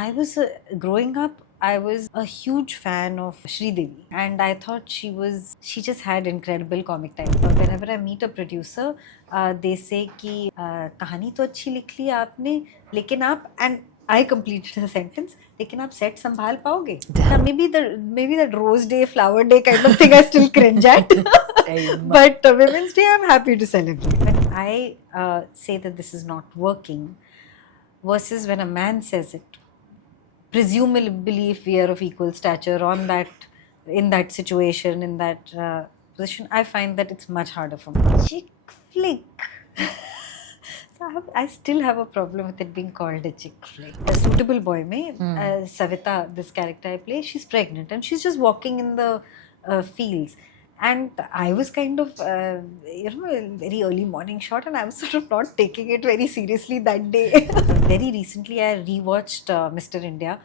I was growing up. I was a huge fan of Devi, and I thought she just had incredible comic time. Whenever I meet a producer, they say कि कहानी तो अच्छी लिख ली आपने, लेकिन आप and I completed the sentence. लेकिन आप set संभाल पाओगे? Maybe that Rose Day, Flower Day kind of thing I still cringe at. But Women's Day I'm happy to celebrate. When I say that this is not working, versus when a man says it, presumably if we are of equal stature on that, in that situation, in that position, I find that it's much harder for me. Chick flick. So I still have a problem with it being called a chick flick. A Suitable Boy mein, Savita, this character I play, she's pregnant and she's just walking in the fields. And I was kind of, a very early morning shot, and I was sort of not taking it very seriously that day. Very recently, I rewatched Mr. India.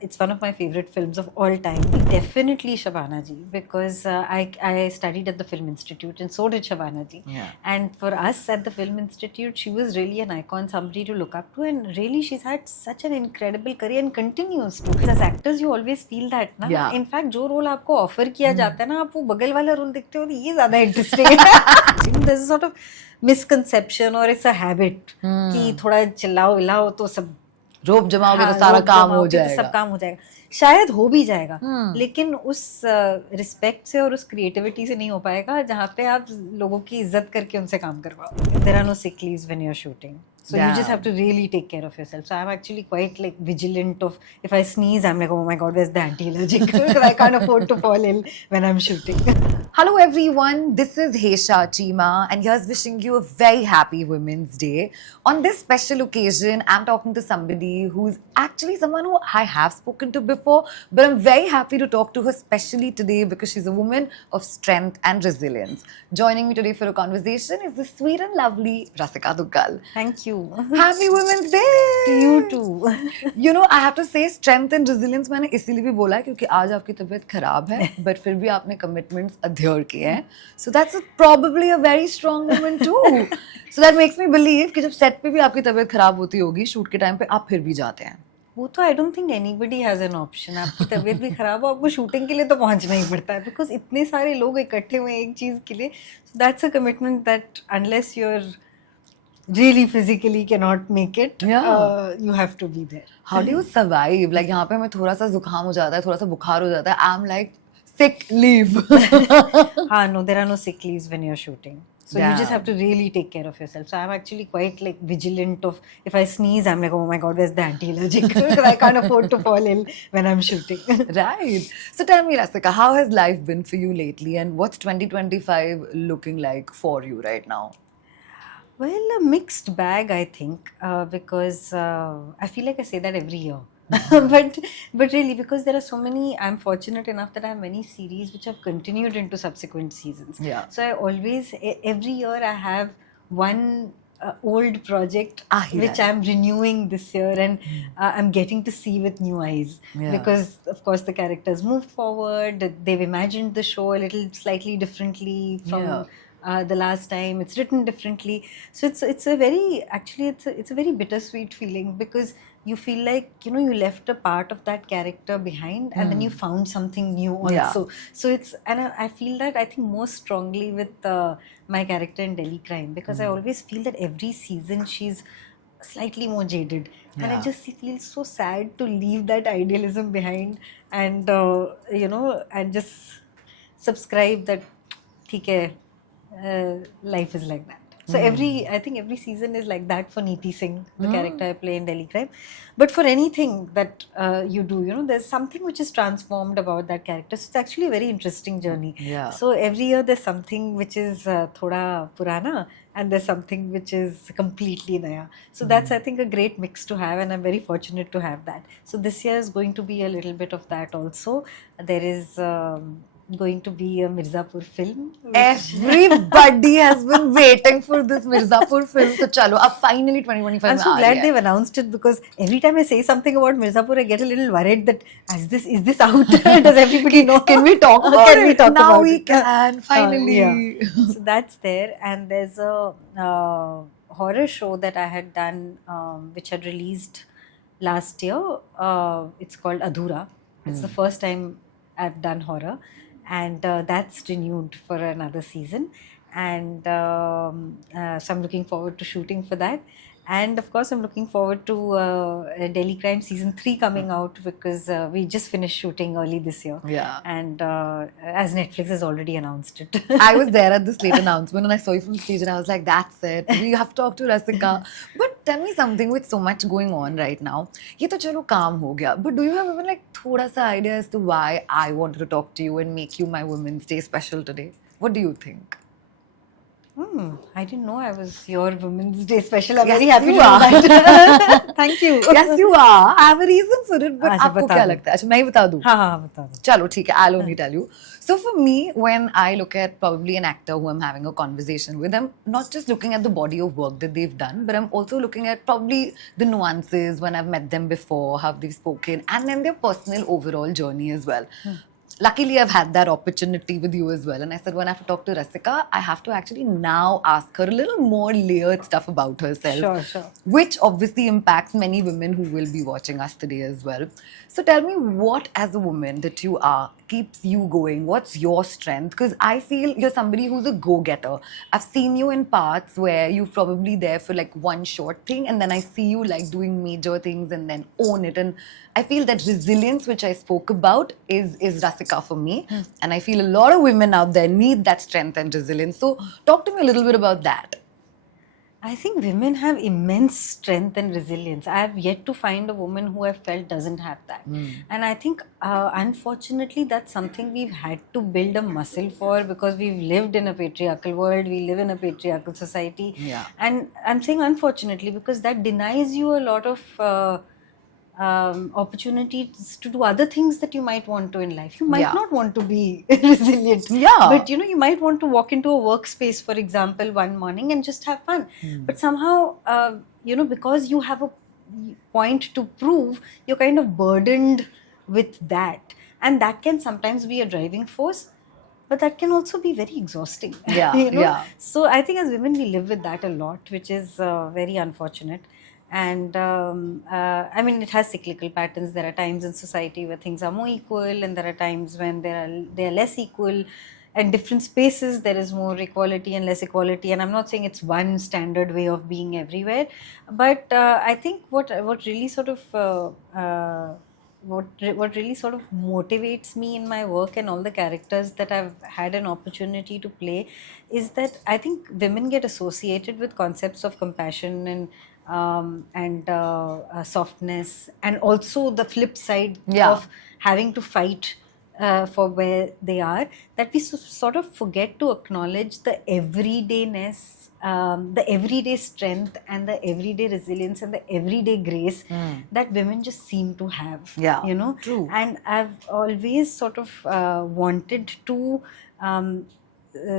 It's one of my favorite films of all time. Definitely Shabana ji, because I studied at the Film Institute, and so did Shabana ji. Yeah. And for us at the Film Institute, she was really an icon, somebody to look up to, and really she's had such an incredible career and continues to. As actors, you always feel that, na? Yeah. In fact, जो role आपको offer किया जाता है ना, आप वो बगल वाला role देखते हो, ये ज़्यादा interesting है. There's a sort of misconception or it's a habit कि थोड़ा चिल्लाओ विलाओ तो सब रोब जमाओगे तो सारा काम हो जाएगा, सब काम हो जाएगा. शायद हो भी जाएगा, लेकिन उस रिस्पेक्ट से और उस क्रिएटिविटी से नहीं हो पाएगा जहाँ पे आप लोगों की इज्जत करके उनसे काम करवाओ. There are no sick leaves when you're shooting. So you just have to really take care of yourself. So I'm actually quite like vigilant of, if I sneeze, I'm like, oh my God, where's the anti-allergic? Because I can't afford to fall ill when I'm shooting. Hello everyone, this is Hesha Chima and here's wishing you a very happy Women's Day. On this special occasion, I'm talking to somebody who's actually someone who I have spoken to before, but I'm very happy to talk to her specially today because she's a woman of strength and resilience. Joining me today for a conversation is the sweet and lovely Rasika Duggal. Thank you. Happy Women's Day! To you too. You know, I have to say strength and resilience मैंने इसीलिए भी बोला है क्योंकि आज आपकी तबीयत खराब है, but फिर भी आपने commitments adhere किए हैं. So that's probably a very strong woman too. So that makes me believe कि जब set पे भी आपकी तबीयत खराब होती होगी, shoot के time पे आप फिर भी जाते हैं. वो तो I don't think anybody has an option. आपकी तबीयत भी खराब हो, आपको शूटिंग के लिए तो पहुंचना ही पड़ता है, because इतने सारे लोग इकट्ठे हुए एक चीज के लिए. So that's a commitment that unless you're really physically cannot make it, you have to be there. How do you survive? Like यहाँ पे हमें थोड़ा सा जुकाम हो जाता है, थोड़ा सा बुखार हो जाता है. I'm like sick leave. No, there are no sick leaves when you're shooting. So you just have to really take care of yourself. So I'm actually quite like vigilant of, if I sneeze, I'm like, oh my God, where's the anti-allergic? Because I can't afford to fall ill when I'm shooting. Right. So tell me, Rasika, how has life been for you lately and what's 2025 looking like for you right now? Well, a mixed bag, I think, because I feel like I say that every year. but really, because there are so many, I'm fortunate enough that I have many series which have continued into subsequent seasons. Yeah. So I always, every year I have one old project which I'm renewing this year, and I'm getting to see with new eyes. Yeah. Because of course the characters moved forward, they've imagined the show a little slightly differently from the last time. It's written differently. So it's a very, actually it's a very bittersweet feeling, because you feel like, you left a part of that character behind and then you found something new also. Yeah. So it's, and I feel that, I think, most strongly with my character in Delhi Crime, because I always feel that every season she's slightly more jaded, and I just feel so sad to leave that idealism behind, and and just subscribe that theek hai, life is like that. So I think every season is like that for Neeti Singh, the character I play in Delhi Crime. But for anything that you do, there's something which is transformed about that character. So it's actually a very interesting journey. Yeah. So every year there's something which is thoda purana, and there's something which is completely naya. So that's, I think, a great mix to have, and I'm very fortunate to have that. So this year is going to be a little bit of that also. There is going to be a Mirzapur film. Everybody has been waiting for this Mirzapur film. So chalo, ab finally 2025 I'm so mein aa glad gaya. they've announced it, because every time I say something about Mirzapur, I get a little worried that is this out? Does everybody know? Can we talk about Can it? we talk Now about we it? can, finally. So that's there, and there's a horror show that I had done, which had released last year. It's called Adhura. It's the first time I've done horror, and that's renewed for another season. And so I'm looking forward to shooting for that. And of course, I'm looking forward to Delhi Crime season 3 coming out, because we just finished shooting early this year. Yeah. And as Netflix has already announced it. I was there at the late announcement and I saw you from stage and I was like, that's it. We have to talk to Rasika. But tell me something, with so much going on right now. ये तो चलो काम हो गया. But do you have even like थोड़ा सा idea as to why I wanted to talk to you and make you my Women's Day special today? What do you think? I didn't know I was your Women's Day special. I'm Yes, very happy you to know are. that. Thank you. Yes, you are. I have a reason for it. But अच्छा, आपको बता क्या दो. लगता है? अच्छा, मैं ही बता दूँ. हाँ, बता दो. Chalo, theek hai, I'll only tell you. So for me, when I look at probably an actor who I'm having a conversation with, I'm not just looking at the body of work that they've done, but I'm also looking at probably the nuances when I've met them before, how they've spoken, and then their personal overall journey as well. Luckily, I've had that opportunity with you as well. And I said, when I have to talk to Rasika, I have to actually now ask her a little more layered stuff about herself. Sure, sure. Which obviously impacts many women who will be watching us today as well. So tell me, what as a woman that you are keeps you going? What's your strength? Because I feel you're somebody who's a go-getter. I've seen you in parts where you're probably there for like one short thing, and then I see you like doing major things and then own it. And I feel that resilience, which I spoke about, is Rasika for me. And I feel a lot of women out there need that strength and resilience. So talk to me a little bit about that. I think women have immense strength and resilience. I have yet to find a woman who I felt doesn't have that. And I think, unfortunately, that's something we've had to build a muscle for, because we've lived in a patriarchal world, we live in a patriarchal society. Yeah. And I'm saying unfortunately, because that denies you a lot of opportunities to do other things that you might want to in life. You might Yeah. not want to be resilient. Yeah. But you might want to walk into a workspace, for example, one morning and just have fun. But somehow, because you have a point to prove, you're kind of burdened with that. And that can sometimes be a driving force, but that can also be very exhausting. Yeah, yeah. So I think as women, we live with that a lot, which is very unfortunate. And I mean, it has cyclical patterns. There are times in society where things are more equal, and there are times when they are less equal. And different spaces, there is more equality and less equality. And I'm not saying it's one standard way of being everywhere, but I think what really sort of what really sort of motivates me in my work and all the characters that I've had an opportunity to play is that I think women get associated with concepts of compassion and softness, and also the flip side of having to fight for where they are, that we sort of forget to acknowledge the everydayness, the everyday strength and the everyday resilience and the everyday grace that women just seem to have. Yeah, True. And I've always sort of wanted to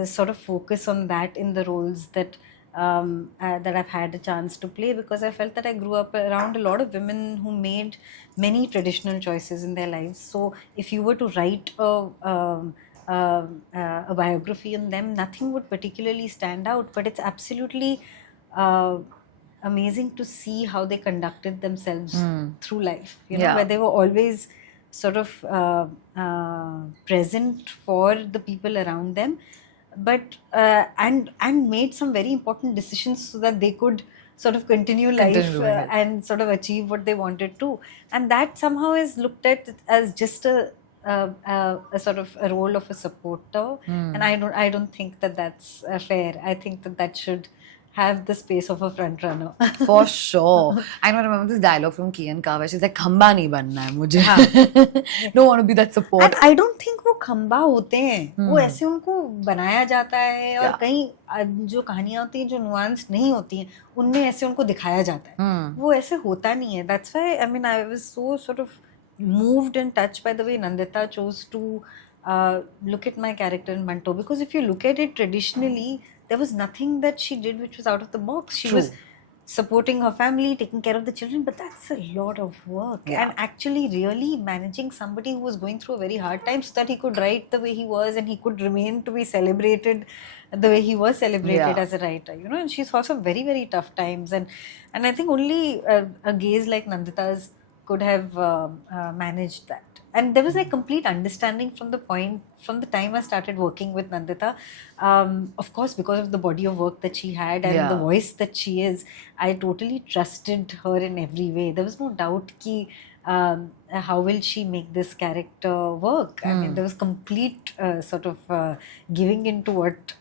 sort of focus on that in the roles that I've had a chance to play, because I felt that I grew up around a lot of women who made many traditional choices in their lives. So if you were to write a biography on them, nothing would particularly stand out, but it's absolutely amazing to see how they conducted themselves through life, where they were always sort of present for the people around them, but and made some very important decisions so that they could sort of continue life and sort of achieve what they wanted to. And that somehow is looked at as just a sort of a role of a supporter, and I don't think that that's fair. I think that should have the space of a front runner. For sure. I remember this dialogue from Kian Kawa. She's like, खंबा नहीं बनना है मुझे. Don't want to be that support. And I don't think वो खंबा होते हैं. वो ऐसे उनको बनाया जाता है, और कहीं जो कहानियां होती हैं जो नुआंस नहीं होती हैं, उनमें ऐसे उनको दिखाया जाता है. वो ऐसे होता नहीं है. That's why I was so sort of moved and touched by the way Nandita chose to look at my character in Manto, because if you look at it traditionally, there was nothing that she did which was out of the box. She was supporting her family, taking care of the children, but that's a lot of work. Yeah. And actually really managing somebody who was going through a very hard time so that he could write the way he was and he could remain to be celebrated the way he was celebrated Yeah. as a writer, you know. And she saw some very, very tough times, and I think only a gaze like Nandita's could have managed that. And there was like complete understanding from the time I started working with Nandita. Of course, because of the body of work that she had and Yeah. the voice that she is, I totally trusted her in every way. There was no doubt ki how will she make this character work? I mean, there was complete sort of giving into what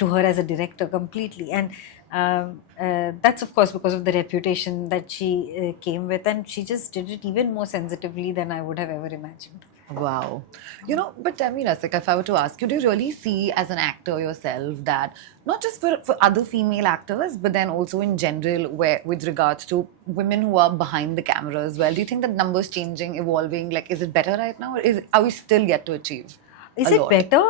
to her as a director completely. And that's of course because of the reputation that she came with, and she just did it even more sensitively than I would have ever imagined. Wow. You know, but tell me, Rasika, if I were to ask you, do you really see as an actor yourself that not just for other female actors, but then also in general, where with regards to women who are behind the camera as well, do you think that numbers changing, evolving, like is it better right now, or are we still yet to achieve? Is a it lot? better?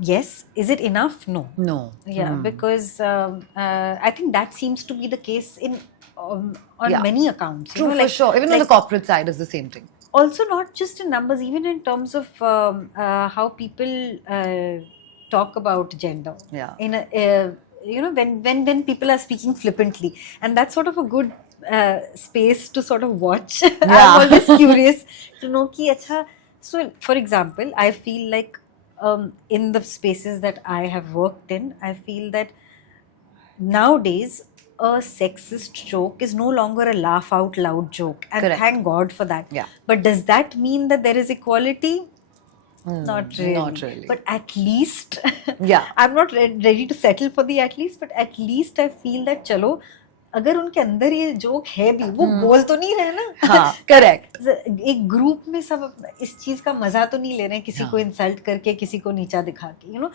Yes. Is it enough? No. No. Yeah, because I think that seems to be the case in on Yeah. many accounts. True, for like, sure. Even on the like, corporate side is the same thing. also not just in numbers, even in terms of how people talk about gender. Yeah. In a, you know, when people are speaking flippantly, and that's sort of a good space to sort of watch. I'm always curious to know ki acha. So, for example, I feel like in the spaces that I have worked in, I feel that nowadays a sexist joke is no longer a laugh out loud joke, and Correct. thank God for that. Yeah. But does that mean that there is equality? Not really. Not really. But at least, Yeah. I'm not ready to settle for the at least, but at least I feel that चलो अगर उनके अंदर ये joke है भी, वो बोल तो नहीं रहे ना. हाँ, correct. एक ग्रुप में सब इस चीज का मजा तो नहीं ले रहे हैं, किसी को इंसल्ट करके, किसी को नीचा दिखा के, you know.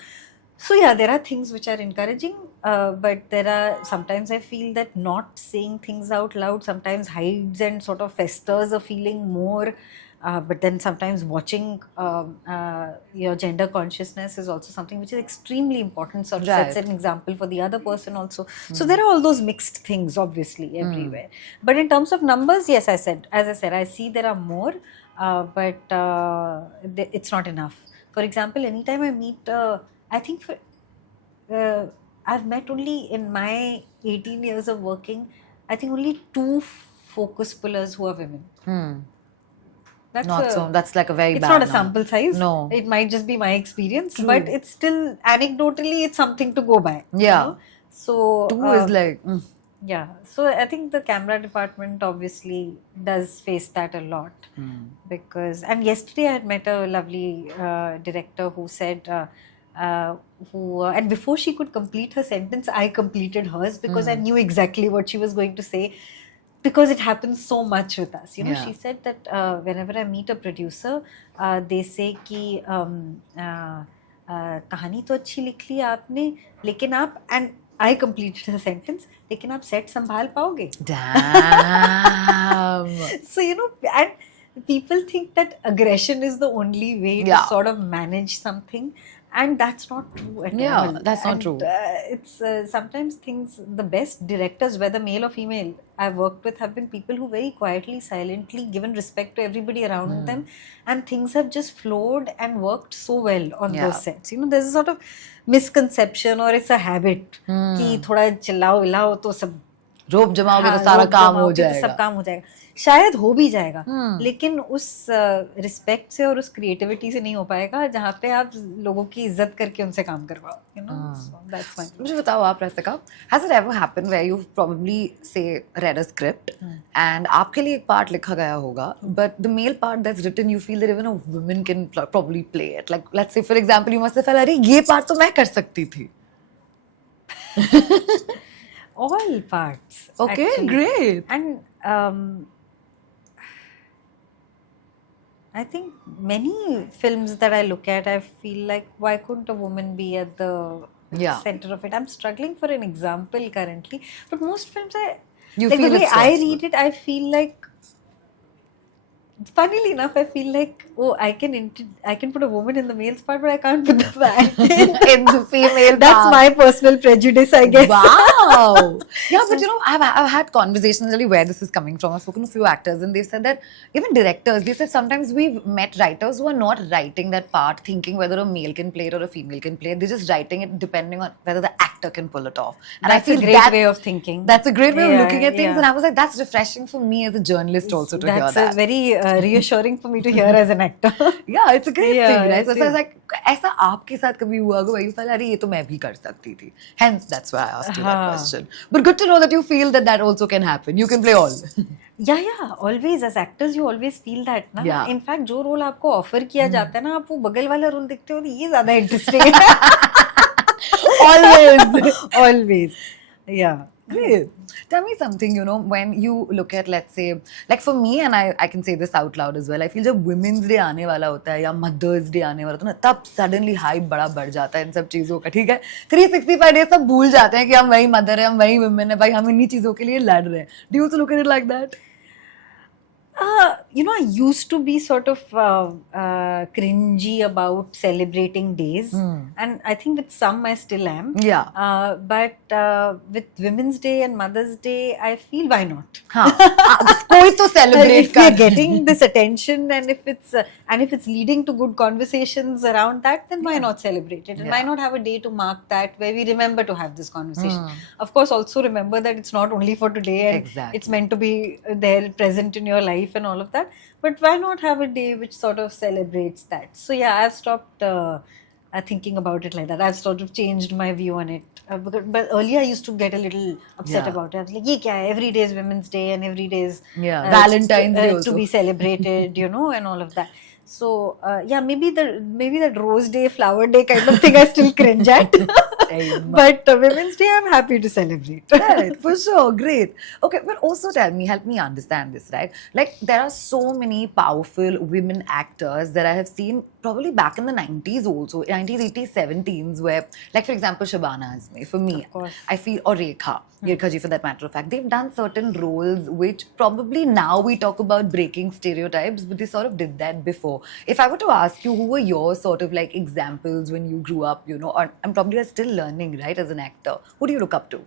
So yeah, there are things which are encouraging, but there are sometimes I feel that not saying things out loud sometimes hides and sort of festers a feeling more. But then sometimes watching your gender consciousness is also something which is extremely important. Sort of sets an example for the other person also. So there are all those mixed things, obviously, everywhere. But in terms of numbers, yes, as I said, I see there are more, but it's not enough. For example, anytime I meet, I think I've met only in my 18 years of working, I think only 2 focus pullers who are women. That's like a very it's bad not a number. sample size. No. It might just be my experience, but it's still anecdotally it's something to go by. Yeah. You know? So 2 is like yeah. So I think the camera department obviously does face that a lot because. And yesterday I had met a lovely director who said. And before she could complete her sentence, I completed hers because I knew exactly what she was going to say. Because it happens so much with us, you know. She said that whenever I meet a producer, they say कि कहानी तो अच्छी लिख ली आपने, लेकिन आप and I completed her sentence, लेकिन आप set संभाल पाओगे? Damn. So you know, and people think that aggression is the only way to sort of manage something. And that's not true at all. Yeah, that's not true. It's sometimes things, the best directors, whether male or female, I've worked with have been people who very quietly, silently given respect to everybody around them, and things have just flowed and worked so well on those sets. You know, there's a sort of misconception or it's a habit कि थोड़ा चिल्लाओ विलाओ तो सब रोब जमाओगे तो सारा काम हो जाएगा, सब काम हो जाएगा, शायद हो भी जाएगा, लेकिन उस रिस्पेक्ट से और उस क्रिएटिविटी से नहीं हो पाएगा जहाँ पे आप लोगों की इज्जत करके उनसे काम करवाओ, you know. So that's my मुझे बताओ आप रसिका, has it ever happened where you've probably say read a script and आपके लिए एक part लिखा गया होगा, but the male part that's written you feel that even a woman can probably play it, like let's say for example you must have felt अरे ये part तो मैं कर सकती थी. all parts. Okay, actually. great. And I think many films that I look at, I feel like why couldn't a woman be at the center of it? I'm struggling for an example currently, but most films You like feel the way it's I possible. read it, I feel like funnily enough, I feel like, oh, I can put a woman in the male's part, but I can't put the man In the female That's part. my personal prejudice, I guess. Wow. Yeah, but you know, I've had conversations really where this is coming from. I've spoken to a few actors and they've said that even directors, they said sometimes we've met writers who are not writing that part thinking whether a male can play it or a female can play it. They're just writing it depending on whether the actor can pull it off. And That's I feel a great that's, way of thinking. that's a great way of looking at things. Yeah. And I was like, that's refreshing for me as a journalist also to hear That's that. very reassuring for me to hear as an actor. Yeah, it's a great Yeah, thing, right? it So I was is. like, ऐसा आपके साथ कभी हुआ होगा where you felt अरे ये तो मैं भी कर सकती थी. Hence, that's why I asked you that हाँ. question. But good to know that you feel that that also can happen. You can play all. Yeah, always as actors you always feel that ना. Yeah. In fact, जो role आपको offer किया जाता है ना, आप वो बगल वाला रोल देखते हो तो ये ज्यादा इंटरेस्टिंग है. Always. Always. Yeah. Great. Tell me something, you know, when you look at, let's say, like for me, and I can say this out loud as well, I feel जब Women's Day आने वाला होता है या Mother's Day आने वाला होता है ना, तब suddenly hype बड़ा बढ़ जाता है इन सब चीज़ों का, ठीक है? 365 days सब भूल जाते हैं कि हम वही मदर है, हम वही women है, भाई हम इन्हीं चीज़ों के लिए लड़ रहे हैं. Do you also look at it like that? I used to be sort of cringy about celebrating days, and I think with some I still am. Yeah. But with Women's Day and Mother's Day, I feel why not? हाँ. कोई तो celebrate If we are कर. getting this attention and if it's leading to good conversations around that, then why not celebrate it? And why Yeah. not have a day to mark that where we remember to have this conversation? Of course, also remember that it's not only for today and Exactly. it's meant to be there present in your life and all of that. But why not have a day which sort of celebrates that? So yeah, I've stopped thinking about it like that. I've sort of changed my view on it. But earlier I used to get a little upset Yeah. about it. I was like, "Ye kya hai? Every day is Women's Day and every day is Yeah. Valentine's Day to also. be celebrated, and all of that." So yeah, maybe that Rose Day, Flower Day kind of thing I still cringe at. Same. But Women's Day I'm happy to celebrate. Right, for sure, great. Okay, but also help me understand this, right? Like, there are so many powerful women actors that I have seen probably back in the 90s also, 90s, 80s, 70s, where, like, for example, Shabana Azmi, for me, Of course. I feel, or Rekha ji for that matter of fact, they've done certain roles which probably now we talk about breaking stereotypes, but they sort of did that before. If I were to ask you, who were your sort of like examples when you grew up, or and probably are still learning, right, as an actor, who do you look up to?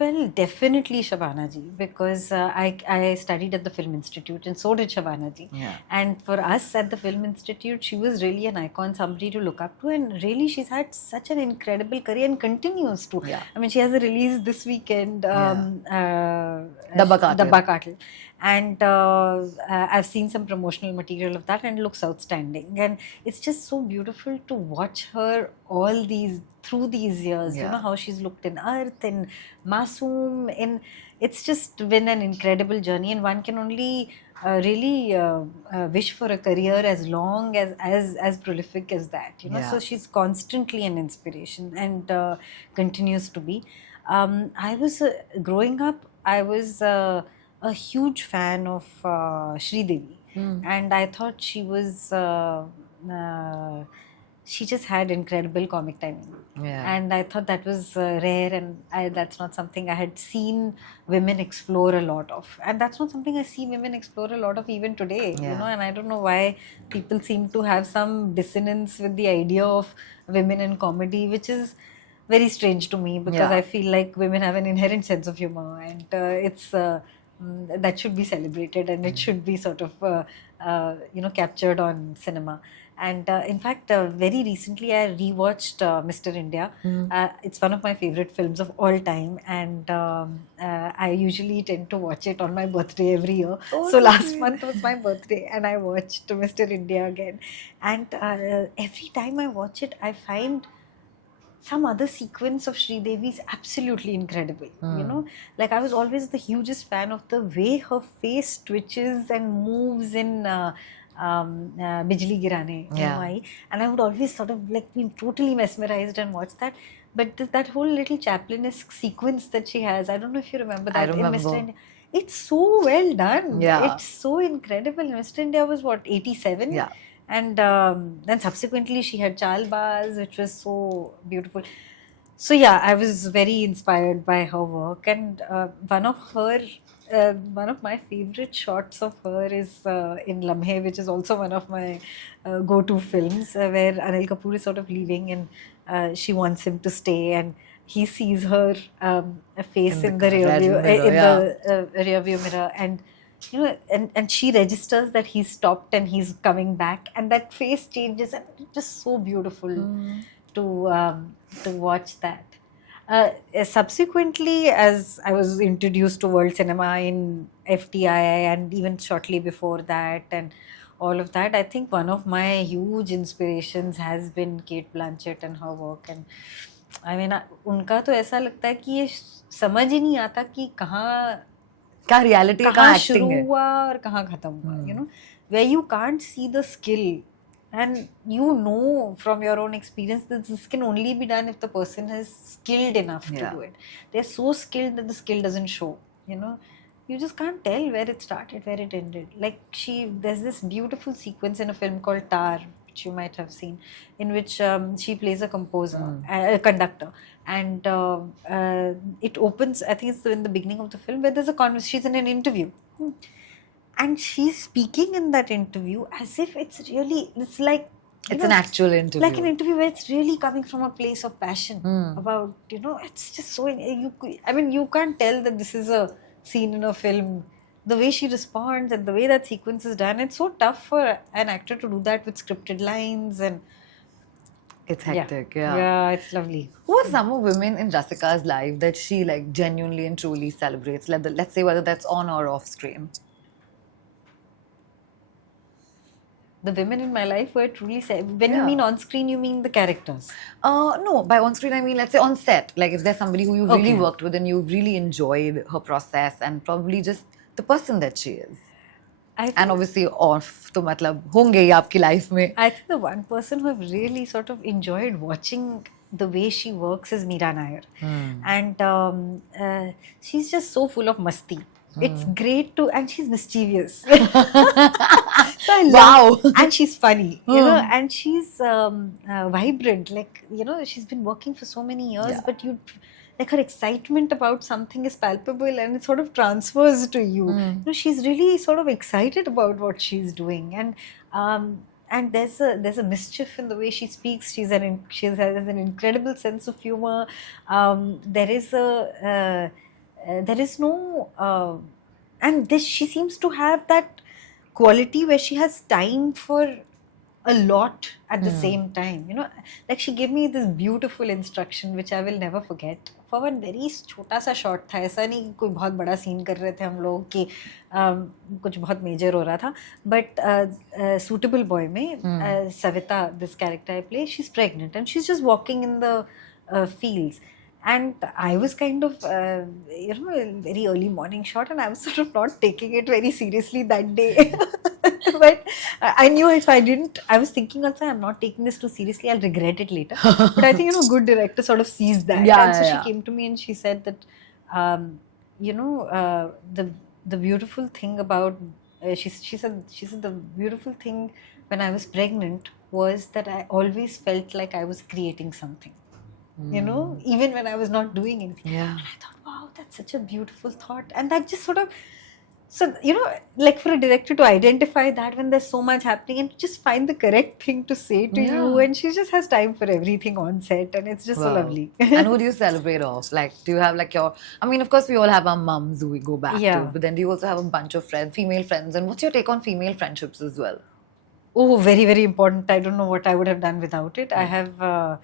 Well, definitely Shabana ji, because I studied at the Film Institute and so did Shabana ji. Yeah. And for us at the Film Institute, she was really an icon, somebody to look up to, and really she's had such an incredible career and continues to. Yeah. I mean, she has a release this weekend, Dabba Kaatil. Dabba Kaatil. And I've seen some promotional material of that and it looks outstanding. And it's just so beautiful to watch her through these years, Yeah. how she's looked in Earth, in Masoom, it's just been an incredible journey, and one can only really wish for a career as long as prolific as that, Yeah. So she's constantly an inspiration and continues to be. I was growing up, I was a huge fan of Sridevi, and I thought she was she just had incredible comic timing. Yeah. And I thought that was rare, and that's not something I had seen women explore a lot of. And that's not something I see women explore a lot of even today, Yeah. and I don't know why people seem to have some dissonance with the idea of women in comedy, which is very strange to me because Yeah. I feel like women have an inherent sense of humor, and it's that should be celebrated and it should be sort of captured on cinema. And in fact, very recently I rewatched Mr. India. It's one of my favorite films of all time, and I usually tend to watch it on my birthday every year. Oh, so last sweet. month was my birthday, and I watched Mr. India again. And every time I watch it, I find some other sequence of Sridevi is absolutely incredible. Like I was always the hugest fan of the way her face twitches and moves in Bijli Girane. Yeah. And I would always sort of like be totally mesmerized and watch that. But that whole little Chaplin-esque sequence that she has, I don't know if you remember that I remember. in Mr. India. It's so well done. Yeah. It's so incredible. Mr. India was what, 87? Yeah. And then subsequently she had Chalbaz, which was so beautiful. So yeah, I was very inspired by her work, and one of her one of my favorite shots of her is in Lamhe, which is also one of my go-to films, where Anil Kapoor is sort of leaving and she wants him to stay, and he sees her face In in the the rear rear view, view mirror, in yeah. the rear view mirror, and you know, and she registers that he's stopped and he's coming back, and that face changes, and it's just so beautiful to watch that. Subsequently, as I was introduced to world cinema in FTI and even shortly before that, and all of that, I think one of my huge inspirations has been Kate Blanchett and her work. And I mean, उनका तो ऐसा लगता है कि ये समझ ही नहीं आता कि क्या reality है, कहाँ कहाँ शुरू acting है. हुआ और कहाँ खत्म हुआ, you know, where you can't see the skill, and you know from your own experience that this can only be done if the person is skilled enough to Yeah. do it. They're so skilled that the skill doesn't show, you know. You just can't tell where it started, where it ended. Like there's this beautiful sequence in a film called Tar, which you might have seen, in which she plays a composer, a conductor, and it opens. I think it's in the beginning of the film where there's a conversation. She's in an interview, and she's speaking in that interview as if it's like you It's know, an actual interview. like an interview where it's really coming from a place of passion about, you know, it's just so I mean, you can't tell that this is a scene in a film. The way she responds and the way that sequence is done, it's so tough for an actor to do that with scripted lines, and It's hectic, yeah, it's lovely. Who are some of women in Rasika's life that she like genuinely and truly celebrates? Let's say whether that's on or off screen. The women in my life were truly when you Yeah. mean on screen, you mean the characters. No, by on screen I mean, let's say on set. Like if there's somebody who you really Okay. worked with and you really enjoyed her process and probably just the person that she is. I And obviously off, तो मतलब होंगे ही आपकी life में. I think the one person who I've really sort of enjoyed watching the way she works is Meera Nair. And she's just so full of masti. It's great and she's mischievous. So I love, and she's funny, you know, and she's vibrant. Like, you know, she's been working for so many years, Yeah. but like her excitement about something is palpable and it sort of transfers to you. You know, she's really sort of excited about what she's doing, and there's a mischief in the way she speaks. She has an incredible sense of humor. There is no and this she seems to have that quality where she has time for a lot at the same time, you know. Like she gave me this beautiful instruction which I will never forget for one very छोटा सा shot था. ऐसा नहीं कोई बहुत बड़ा scene कर रहे थे हम लोग कि कुछ बहुत major हो रहा था, but Suitable Boy में Savita, this character I play, she's pregnant and she's just walking in the fields. And I was kind of, you know, a very early morning shot, and I was sort of not taking it very seriously that day. But I knew if I didn't, I was thinking also, I'm not taking this too seriously, I'll regret it later. But I think, you know, good director sort of sees that. Yeah, and so yeah. she came to me and she said that, you know, the beautiful thing about, she said the beautiful thing when I was pregnant was that I always felt like I was creating something. You know, even when I was not doing anything. Yeah. And I thought, wow, that's such a beautiful thought. And that just sort of, so, you know, like for a director to identify that when there's so much happening and just find the correct thing to say to you. And she just has time for everything on set, and it's just so Wow. lovely. And who do you celebrate off? Like, do you have like I mean, of course, we all have our mums who we go back to, but then do you also have a bunch of friends, female friends? And what's your take on female friendships as well? Oh, very, very important. I don't know what I would have done without it. I have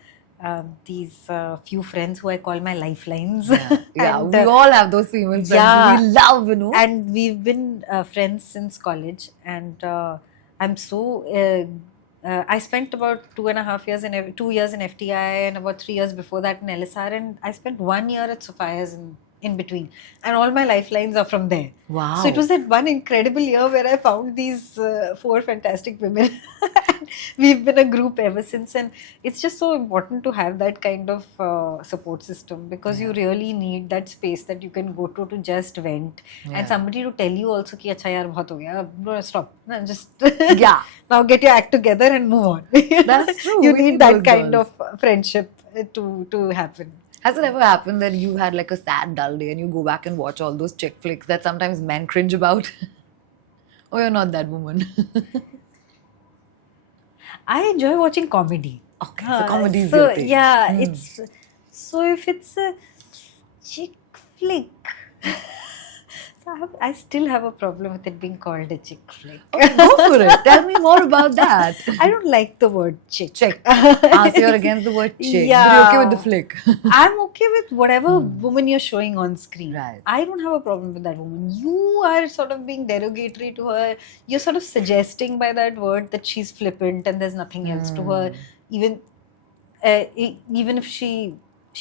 these few friends who I call my lifelines. Yeah, And, we all have those female friends who we love, you know. And we've been friends since college, and I'm so. I spent about 2.5 years 2 years in FTI and about 3 years before that in LSR, and I spent 1 year at Sophia's in between, and all my lifelines are from there. Wow. So it was that one incredible year where I found these 4 fantastic women. We've been a group ever since, and it's just so important to have that kind of support system, because you really need that space that you can go to just vent, and somebody to tell you also कि अच्छा यार बहुत हो गया, no, stop, no, just now get your act together and move on. That's true. You We need need that those kind girls. of friendship to happen. Has it ever happened that you had like a sad, dull day and you go back and watch all those chick flicks that sometimes men cringe about? Or you're not that woman? I enjoy watching comedy. Okay, so comedy is so your thing. yeah, it's so if it's a chick flick, so I still have a problem with it being called a chick flick. Okay, go for it. Tell me more about that. I don't like the word chick. Chick. So you're against the word chick. But you're okay with the flick. I'm okay with whatever woman you're showing on screen. Right. I don't have a problem with that woman. You are sort of being derogatory to her. You're sort of suggesting by that word that she's flippant and there's nothing else to her. Even if she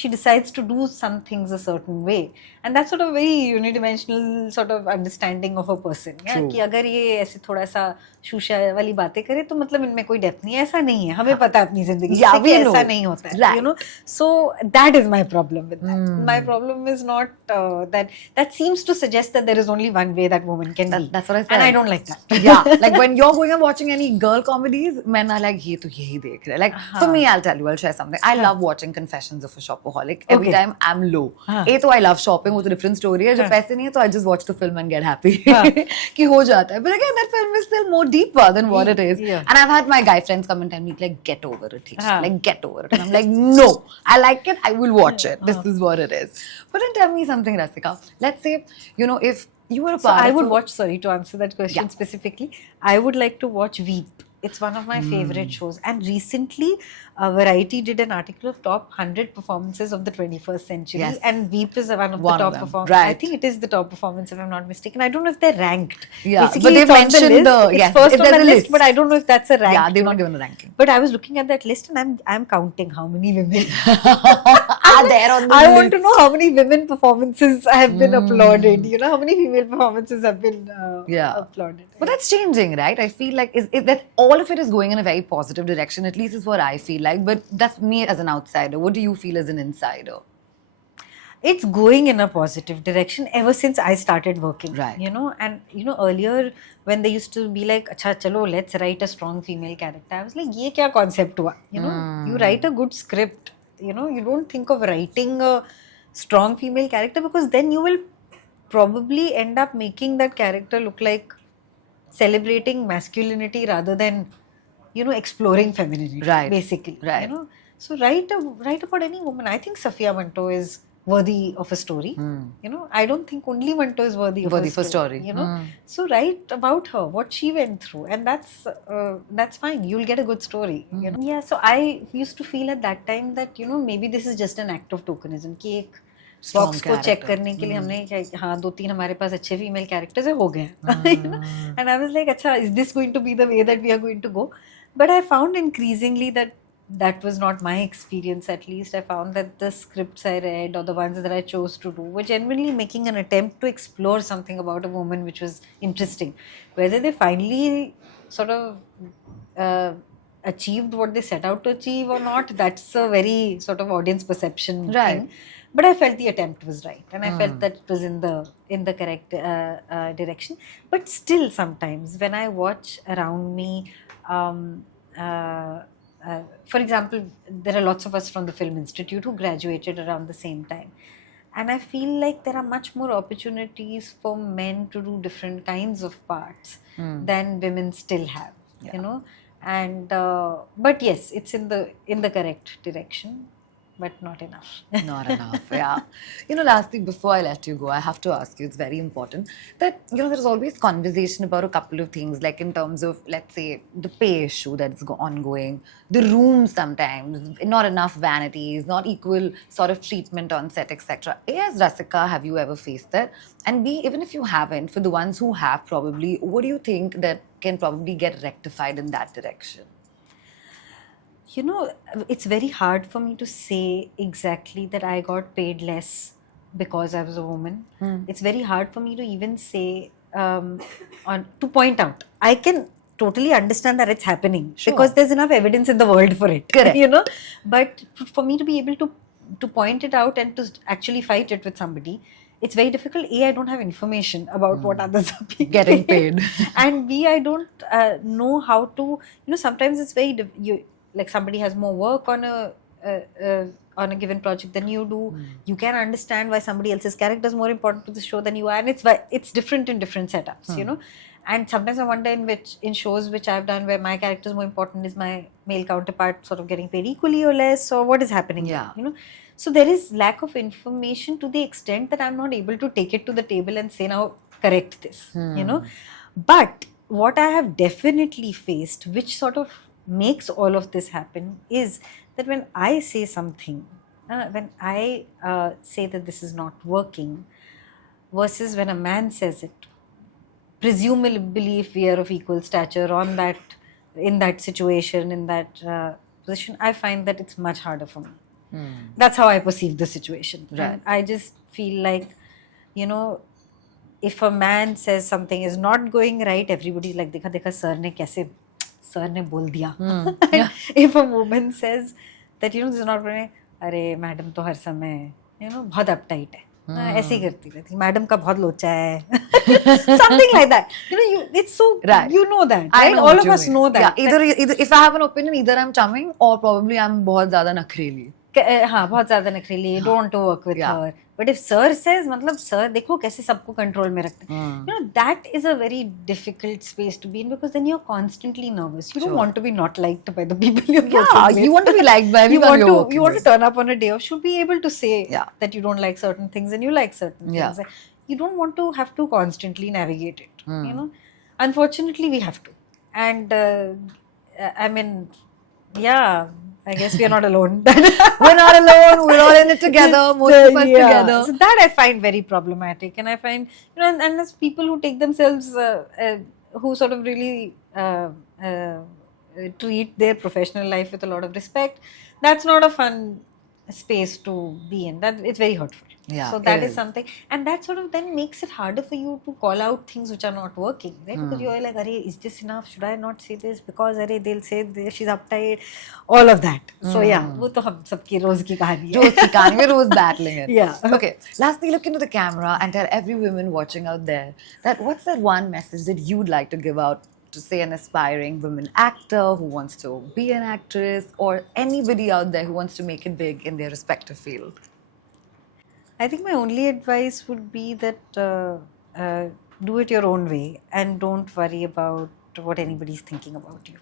decides to do some things a certain way, and that's sort of very unidimensional sort of understanding of a person. Yeah, कि अगर ये ऐसे थोड़ा सा शूशा वाली बातें करे तो मतलब इनमें कोई डेप्थ नहीं है, ऐसा नहीं है, हमें पता है अपनी जिंदगी से कि ऐसा नहीं होता है, you know. So that is my problem with that. My problem is not that seems to suggest that there is only one way that woman can be. That's what I said. And I don't like that. Yeah, like when you're going and watching any girl comedies, men are like, ये तो यही देख रहे. Like for me, I'll tell you, I'll share something. I love watching Confessions of a Shopaholic. Every time I'm low. तो I love shopping, वो तो different story है. जब पैसे नहीं है तो I just watch the film and get happy. कि हो जाता है. But again, that film is still more deeper than what it is. Yeah. And I've had my guy friends come and tell me like, get over it, Hisha. Like get over it. And I'm like, no, I like it. I will watch it. This is what it is. But then tell me something, Rasika. Let's say, you know, if you were a part I would watch, sorry to answer that question specifically, I would like to watch Veep. It's one of my favorite shows. And recently, Variety did an article of top 100 performances of the 21st century. Yes. And Veep is one of the One of top them, performances. right. I think it is the top performance, if I'm not mistaken. I don't know if they're ranked. Yeah, Basically, but they've it's on the mentioned list. the- It's yes, first if on the there's a list, list. but I don't know if that's a rank. Yeah, they've not given a ranking. But I was looking at that list and I'm counting how many women Are there on the I list? want to know how many women performances have been applauded. You know, how many female performances have been applauded. But that's changing, right? I feel like is that all of it is going in a very positive direction. At least is what I feel like. But that's me as an outsider. What do you feel as an insider? It's going in a positive direction ever since I started working. Right. You know, and you know, earlier when they used to be like, "Acha, chalo, let's write a strong female character." I was like, "Ye kya concept hua?" You know, you write a good script. You know, you don't think of writing a strong female character because then you will probably end up making that character look like celebrating masculinity rather than, you know, exploring femininity. Right. Basically. Right. You know, so write about any woman. I think Safia Manto is worthy of a story. You know, I don't think only Manto is worthy of a story. You know, so write about her, what she went through, and that's fine. You'll get a good story. You know, yeah. So I used to feel at that time that, you know, maybe this is just an act of tokenism. कि एक box को check करने के लिए हमने हाँ 2-3 हमारे पास अच्छे फीमेल कैरेक्टर्स है हो गए एंड आई वाज लाइक अच्छा is this going to be the way that we are going to go but I found increasingly that was not my experience. At least I found that the scripts I read or the ones that I chose to do were genuinely making an attempt to explore something about a woman which was interesting. Whether they finally sort of achieved what they set out to achieve or not, that's a very sort of audience perception thing. But I felt the attempt was right, and I felt that it was in the correct direction. But still, sometimes when I watch around me, for example, there are lots of us from the Film Institute who graduated around the same time, and I feel like there are much more opportunities for men to do different kinds of parts than women still have. You know, and but yes, it's in the correct direction. But not enough. Not enough, yeah. You know, lastly, before I let you go, I have to ask you, it's very important, that, you know, there's always conversation about a couple of things, like in terms of, let's say, the pay issue that's ongoing, the room sometimes, not enough vanities, not equal sort of treatment on set, etc. A, as Rasika, have you ever faced that? And B, even if you haven't, for the ones who have probably, what do you think that can probably get rectified in that direction? You know, it's very hard for me to say exactly that I got paid less because I was a woman. It's very hard for me to even say, to point out. I can totally understand that it's happening because there's enough evidence in the world for it. Correct. You know, but for me to be able to point it out and to actually fight it with somebody, it's very difficult. A, I don't have information about what others are being Getting paid. And B, I don't know how to, you know, sometimes it's very, like somebody has more work on on a given project than you do. You can understand why somebody else's character is more important to the show than you are, and it's different in different setups, you know. And sometimes I wonder in shows which I've done where my character is more important, is my male counterpart sort of getting paid equally or less, or what is happening? Yeah. You know. So there is lack of information to the extent that I'm not able to take it to the table and say, now correct this, you know. But what I have definitely faced, which sort of makes all of this happen, is that when I say something, when I say that this is not working, versus when a man says it, presumably if we are of equal stature on that, in that situation, in that position, I find that it's much harder for me. That's how I perceive the situation. Right. And I just feel like, you know, if a man says something is not going right, everybody's like, देखा देखा sir ने कैसे, sir ने बोल दिया. And if a woman says that, you know, this is not going, अरे madam तो हर समय, you know, बहुत uptight है. ऐसे ही करती रहती, मैडम का बहुत लोचा है. Something like that. You know, it's so, Right. you know that, I right? know All what of you us mean. know that. Yeah, either if I have an opinion, either I'm charming or probably I'm बहुत ज़्यादा नखरेली. हाँ, बहुत ज्यादा नखरीली, don't want to work with her. But if sir says, मतलब sir देखो कैसे सबको control में रखते हैं. You know, that is a very difficult space to be in, because then you're constantly nervous. You don't want to be not liked by the people you're working with. You want to be liked by everyone you're working You want with. to turn up on a day off, should be able to say Yeah. that you don't like certain things and you like certain Yeah. things. You don't want to have to constantly navigate it. You know, unfortunately we have to. And I mean, yeah, I guess we are not alone. We're not alone. We're all in it together. Most of us together. So that I find very problematic, and I find, you know, and as people who take themselves, who sort of really treat their professional life with a lot of respect, that's not a fun space to be in. That it's very hurtful. Yeah, So that it is is. something, and that sort of then makes it harder for you to call out things which are not working, right? Because you're like, "Arey, is this enough? Should I not say this? Because arey, they'll say this, she's uptight," all of that. So yeah, वो तो हम सबकी रोज की कहानी है. Rose की कहानी में Rose battling it. Yeah. Okay. Lastly, look into the camera and tell every woman watching out there that what's that one message that you'd like to give out to, say, an aspiring woman actor who wants to be an actress, or anybody out there who wants to make it big in their respective field? I think my only advice would be that do it your own way and don't worry about what anybody's thinking about you.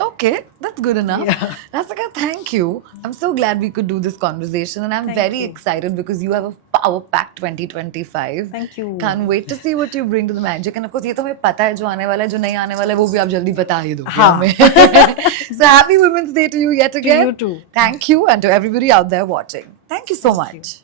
Okay, that's good enough. Yeah. Rasika, thank you. I'm so glad we could do this conversation, and I'm Thank very you. excited because you have a power-packed 2025. Thank you. Can't wait to see what you bring to the magic. And of course, ये तो हमें पता है जो आने वाला है, जो नहीं आने वाला है, वो भी आप जल्दी बता ही दो हाँ. हमें. So happy Women's Day to you yet again. you too. Thank you, and to everybody out there watching. Thank you so much.